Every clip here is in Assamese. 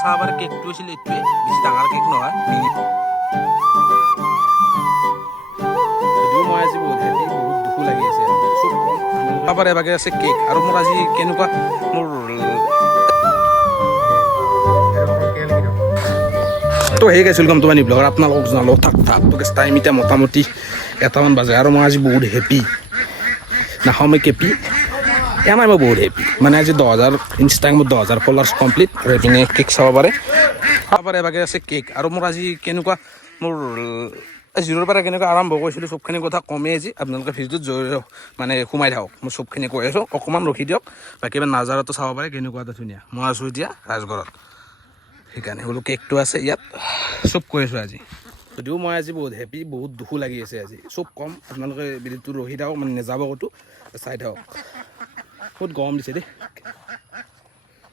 চাব পাৰে কেকটো আছিল এইটোৱে, বেছি ডাঙৰ কেক নহয়। যদিও মই আজি বহুত হেপী, বহুত দুখো লাগি আছে। চব কম চাব পাৰে বাকী আছে কেক। আৰু মোৰ আজি কেনেকুৱা মোৰ তো সেই গাইছোঁ কম তোমাৰ নিব্লগৰ আপোনালোকক জনালোঁ থাক টাইম এতিয়া মোটামুটি 1মান বাজে। আৰু মই আজি বহুত হেপী, নাখাওঁ মই কেপি নাই, মই বহুত হেপী। মানে আজি 10,000 ইনষ্টাগ্ৰামত 10,000 ফলোৱাৰ্ছ কমপ্লিট। আৰু এইপিনে কেক চাব পাৰে বাকী আছে কেক। আৰু মোৰ আজি কেনেকুৱা মোৰ 0ৰ পৰা কেনেকৈ আৰম্ভ কৰিছিলোঁ চবখিনি কথা কমেই আজি আপোনালোকে ভিডিঅ'ত মানে সোমাই থাকক। মই চবখিনি কৈ আছোঁ, অকণমান ৰখি দিয়ক। বাকী এবাৰ নাজাৰাটো চাব পাৰে কেনেকুৱা এটা ধুনীয়া। মই আছোঁ এতিয়া ৰাজগড়ত, সেইকাৰণে বোলো কেকটো আছে ইয়াত। চব কৈ আছোঁ আজি, যদিও মই আজি বহুত হেপী, বহুত দুখো লাগি আছে আজি। চব কম আপোনালোকে ভিডিঅ'টো ৰখি থাকক, মানে নাযাব ক'তো, চাই থাকক। বহুত গৰম দিছে দেই,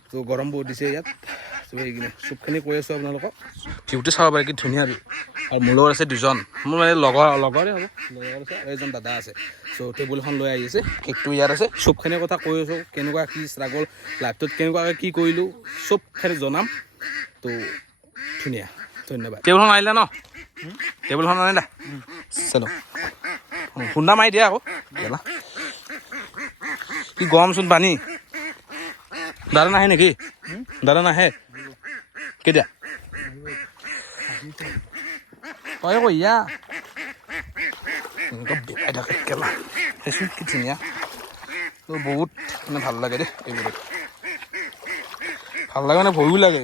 তো গৰম বহুত দিছে ইয়াত। তো সেইখিনি চবখিনি কৈ আছোঁ আপোনালোকক। ভিউটো চাব পাৰে কি ধুনীয়া ভিউ। আৰু মোৰ লগত আছে দুজন, মোৰ মানে লগৰে হ'ব, লগৰ আছে, এজন দাদা আছে। চ' টেবুলখন লৈ আহিছে, কেকটো ইয়াত আছে। চবখিনি কথা কৈ আছোঁ, কেনেকুৱা কি ষ্ট্ৰাগল, লাইফটোত কেনেকুৱাকৈ কি কৰিলোঁ চবখিনি জনাম। তো ধুনীয়া, ধন্যবাদ। টেবুলখন আনিলা ন? টেবুলখন আনিলা? চলো খুন্দা মাৰি দিয়া আকৌ গেলা। কি গৰমচোন পানী। দাদা নাহে নেকি? দাদা নাহে কেতিয়া? তই আকৌ ইয়া বেকাই থাকে কেলা। সেইচোন কি ধুনীয়া, তো বহুত মানে ভাল লাগে দেই এইবোৰত। ভাল লাগে মানে ভয়ো লাগে,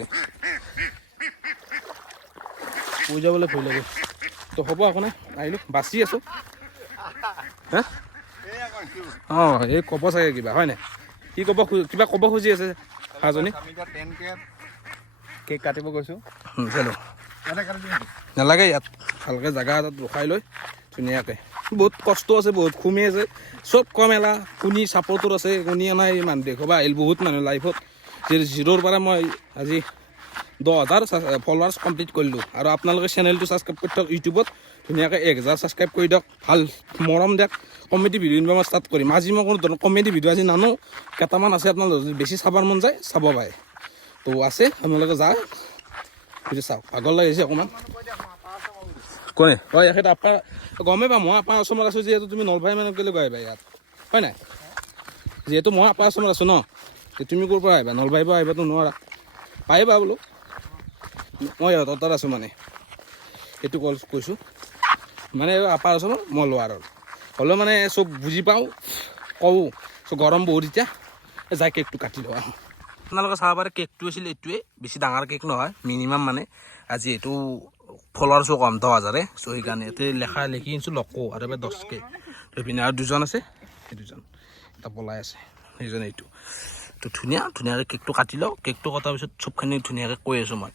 কৈ যাবলৈ ভয় লাগে। তো হ'ব আকৌ নাই, আহিলোঁ বাচি আছোঁ। হা অঁ এই ক'ব চাগে কিবা হয় নাই? কি ক'ব, কিবা ক'ব খুজি আছে হাজনী। কেক কাটিব গৈছোঁ, নালাগে ইয়াত ভালকৈ জেগা এটাত ৰখাই লৈ ধুনীয়াকৈ। বহুত কষ্ট আছে, বহুত খুমি আছে, চব কম এলা কোনি ছাপৰ্টত আছে, কোনি নাই মানুহ দেখুৱাব আহিল বহুত মানুহ লাইফত। 0ৰ পৰা মই আজি 10,000 ফলোৱাৰ্ছ কমপ্লিট কৰিলোঁ। আৰু আপোনালোকে চেনেলটো ছাবস্ক্ৰাইব কৰি থওক ইউটিউবত, ধুনীয়াকৈ 1,000 ছাবস্ক্ৰাইব কৰি দিয়ক। ভাল মৰম দিয়ক। কমেডি ভিডিঅ' ইনবা মই ষ্টাৰ্ট কৰিম আজি। মই কোনো ধৰণৰ কমেডি ভিডিঅ' আজি নানো, কেইটামান আছে আপোনালোকে যদি বেছি চাবৰ মন যায় চাব পাৰে। তো আছে আপোনালোকে যায় সেইটো চাওক। ভাগৰ লাগিছে অকণমান। কোনে হয় এখেত আপোনাৰ গমেই পাম। মই আপোনাৰ অসমত আছোঁ যিহেতু, তুমি নলবাৰী মানুহ কেলৈ আহিবা ইয়াত হয় নাই? যিহেতু মই আপোনাৰ অসমত আছোঁ ন, তুমি ক'ৰ পৰা আহিবা? নলবাৰীৰ পৰা আহিবাতো নোৱাৰা, পাৰিবা বোলো। মই ইহঁতৰ তাত আছোঁ মানে, সেইটো কৈছোঁ। মানে আপাৰ আছামৰ, মই লোৱাৰৰ। হ'লেও মানে চব বুজি পাওঁ, কওঁ। চ' গৰম বহুত এতিয়া, যাই কেকটো কাটি লওঁ। আপোনালোকে চাব পাৰে কেকটো আছিল এইটোৱে, বেছি ডাঙৰ কেক নহয়, মিনিমাম মানে আজি এইটো ফলোৱাৰ্ছো কম 10,000। চ' সেইকাৰণে ইয়াতে লিখি আনিছোঁ লকো আৰু এবাৰ 10K। এইপিনে আৰু দুজন আছে, সেই দুজন এটা পলাই আছে, সেইজন এইটো। তো ধুনীয়াকৈ কেকটো কাটি লওঁ। কেকটো কটাৰ পিছত চবখিনি ধুনীয়াকৈ কৈ আছোঁ মই।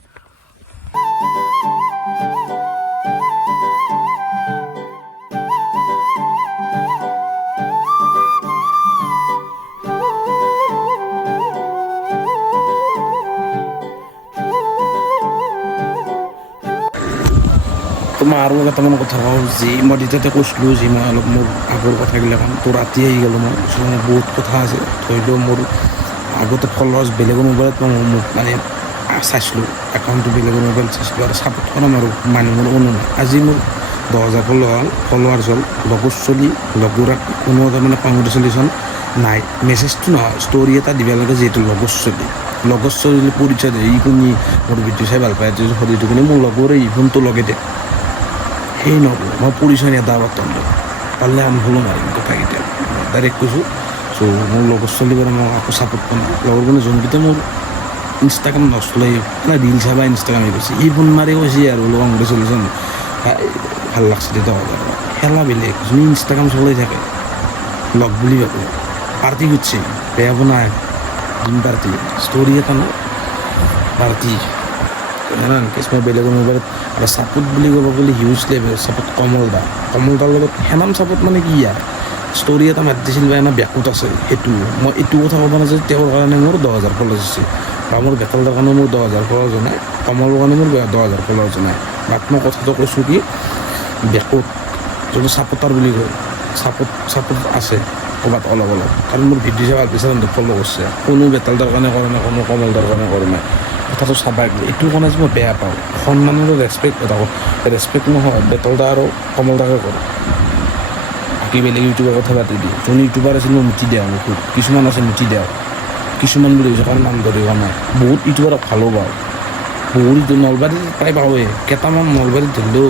তোমাৰ আৰু কেইটামান কথা কওঁ, যি মই তেতিয়াতে কৈছিলোঁ, যি মই অলপ মোৰ আগৰ কথাগিলাক তো ৰাতি আহি গ'লোঁ। মই মানে বহুত কথা আছে, ধৰি লওক মোৰ আগতে ফলোৱাৰ্ছ বেলেগৰ মোবাইলত মই মানে চাইছিলোঁ, একাউণ্টটো বেলেগৰ মোবাইলত চাইছিলোঁ আৰু ছাপোৰ্ট কৰা আৰু মানুহৰ কোনো নাই। আজি মোৰ 10,000 ফলোৱাৰ্ছ হ'ল। লগৰ চলি লগৰ কোনো এটা মানে কংগ্ৰেচুলেশ্যন নাই, মেছেজটো নহয়, ষ্টৰি এটা দিব লাগে। যিহেতু লগৰ চলি পৰিচয় দিয়ে, ই কোনি মোৰ ভিডিঅ' চাই ভাল পায়, শৰীৰটো কোনি মোৰ লগৰে, ই ফোনটো লগে দে সেই নকৰোঁ। মই পৰিচয় এটা বৰ্তন দিওঁ পাৰিলে আনফলো মাৰিম কথাকেইটা ডাইৰেক্ট কৈছোঁ। চ' মোৰ লগৰ চলি পৰা মই আকৌ ছাপোৰ্ট কৰা নাই। লগৰ কোনো যোনকেইটা মোৰ ইনষ্টাগ্ৰাম নচলে, মানে ৰিল চাবা ইনষ্টাগ্ৰাম কৈছে, ই ফোন মাৰি কৈছে আৰু কংগ্ৰেচুলেশ্যন ভাল লাগছে দে 10,000 খেলা বেলেগ। যোনে ইনষ্টাগ্ৰাম চলাই থাকে লগ বুলি ভাবোঁ, পাৰ্টি খুজিছে বেয়া বনাই যোন পাৰ্টি ষ্টৰি এটা ন পাৰ্টি মই বেলেগৰ মোবাইলত। আৰু ছাপোৰ্ট বুলি ক'ব গ'লে হিউজ লেভেল ছাপোৰ্ট। কমলদাৰ লগত সেনাম ছাপোৰ্ট মানে কি ইয়াৰ ষ্টৰি এটা মাতি দিছিল বা এনে বেকত আছে, সেইটো মই এইটো কথা ক'ব নাযাওঁ। তেওঁৰ কাৰণে মোৰ 10,000 ফলোৱাৰ্ছ আছে, বা মোৰ বেকলদাৰ কাৰণে মোৰ 10,000 ফলোৱাৰ্ছ নাই, কমলৰ কাৰণে মোৰ 10,000 ফলোৱাৰ্ছ নাই। বাট মই কথাটো কৈছোঁ কি বেকত যোনটো ছাপোৰ্টাৰ বুলি কয়, ছাপোৰ্ট আছে ক'ৰবাত অলপ। কাৰণ মোৰ ভিডিঅ' চাই ভাল পাইছে, ফ'ল' কৰিছে। কোনো বেতালদাৰ কাৰণে কৰা নাই, কোনো কমলদাৰ কাৰণে কৰা নাই। কথাটো চাবা এইটো কাৰণে যে মই বেয়া পাওঁ সন্মানৰ ৰেচপেক্ট এটা ৰেচপেক্ট নহয় বেতলদা আৰু কমলদাকে কৰোঁ বাকী বেলেগ ইউটিউবৰ কথা পাতি দিওঁ যোন ইউটিউবাৰ আছিল মই মুঠি দিওঁ মোক কিছুমান আছে মুঠি দিওঁ কিছুমান বুলি কৈছে কাৰণ নাম ধৰিব নাই বহুত ইউটিউবাৰক ভালো পাওঁ বহুত নলবাৰীত প্ৰায় পাওঁৱে কেইটামান নলবাৰীত ধৰিলেও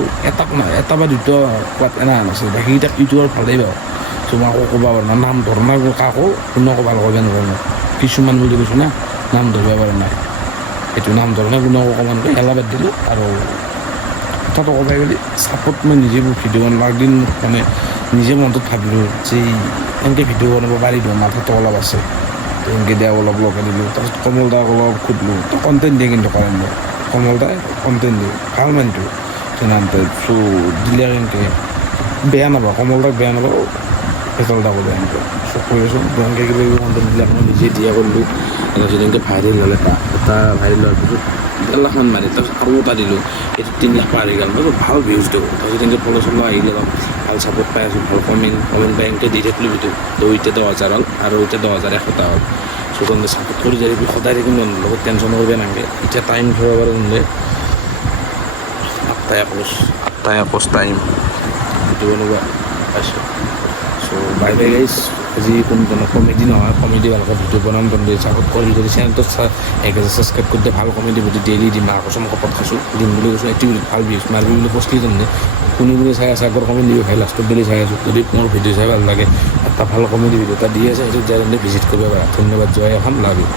এটা বা দুটা কোৱাত এনে আছে বাকীকেইটাক ইউটিউবাৰ ভালেই পাওঁ ত' মই আকৌ ক'ব পাৰোঁ নাম ধৰ নাই কাকো কোনোকো ভাল কৰিব নোৱাৰোঁ কিছুমান বুলি কৈছোঁ না নাম ধৰিব পৰা নাই সেইটো নাম ধৰ নাই কোনোকো অকণমান এলা বাদ দিলোঁ আৰু কথাটো ক'ব গ'লে ছাপৰ্ট মই নিজে ভিডিঅ' বনালোঁ একদিন মানে নিজে মনটোত ভাবিলোঁ যে এনেকৈ ভিডিঅ' বনাব পাৰি দিওঁ মাথাটো অলপ আছে এনেকৈ দিয়া অলপ লগাই দিলোঁ তাৰপিছত কমলদাক অলপ সুধিলোঁ তো কণ্টেণ্ট দিয়ে কিন্তু কৰেন মই কমলদাই কণ্টেণ্ট দিয়ে ভাল মানটো নামটো চ' দিলে এনেকৈ বেয়া নাপাওঁ কমলদাক বেয়া নাপাওঁ বেতলদাকো বেয়া নাপাওঁ চ' কৈ আছোঁ এনেকৈ কিবা কিবি কণ্টেণ্ট দিলে মই নিজে দিয়া কৰিলোঁ তাৰপিছত এনেকৈ ভাইৰেল হ'লে এটা ভাইৰেল হোৱাৰ পিছত 1 লাখমান মাৰি তাৰপিছত আৰু এটা দিলোঁ এইটো 3 লাখ পাৰ হৈ গ'ল মই ভাল ভিউজ দিওঁ তাৰপিছত এনেকৈ ফ'ল' চল' আহিলে অলপ ভাল ছাপৰ্ট পাই আছোঁ ভাল কমেণ্ট পাই এনেকৈ দি থাকিলোঁ ভিডিঅ' তো এতিয়া 10,000 হ'ল আৰু এতিয়া 10,100 হ'ল চ' তহঁতে ছাপৰ্ট কৰি যাবি সদায় থাকিম লগত টেনশ্যন কৰিব নালাগে এতিয়া টাইম ধৰিব পাৰোঁ তহঁতে 8:21 টাইম ভিডিঅ' বনাব পাইছোঁ চ' বাই বাই গাইজ আজি কোনো ধৰণৰ কমেডি নহয় কমেডি ভালকৈ ভিডিঅ' বনাম তহঁতে ছাপৰ্ট কৰি যদি চেনেলটোত 1,000 ছাবস্ক্ৰাইব কৰি দিয়ে ভাল কমেডি ভিডিঅ' ডেইলি দিম আকস্ম কপত খাইছোঁ দিম বুলি কৈছোঁ এইটো ভাল ভিউজ মাৰিবি বুলি কৈছিলি তহঁতে শুনি শুনি চাই আছে আগৰ কমেডি ভাই লাষ্টত ডেইলি চাই আছোঁ যদি মোৰ ভিডিঅ' চাই ভাল লাগে এটা ভাল কমেডি ভিডিঅ' এটা দি আছে সেইটো যাই তহঁতে ভিজিট কৰিব পাৰা ধন্যবাদ জয় এখন লাভ ইউ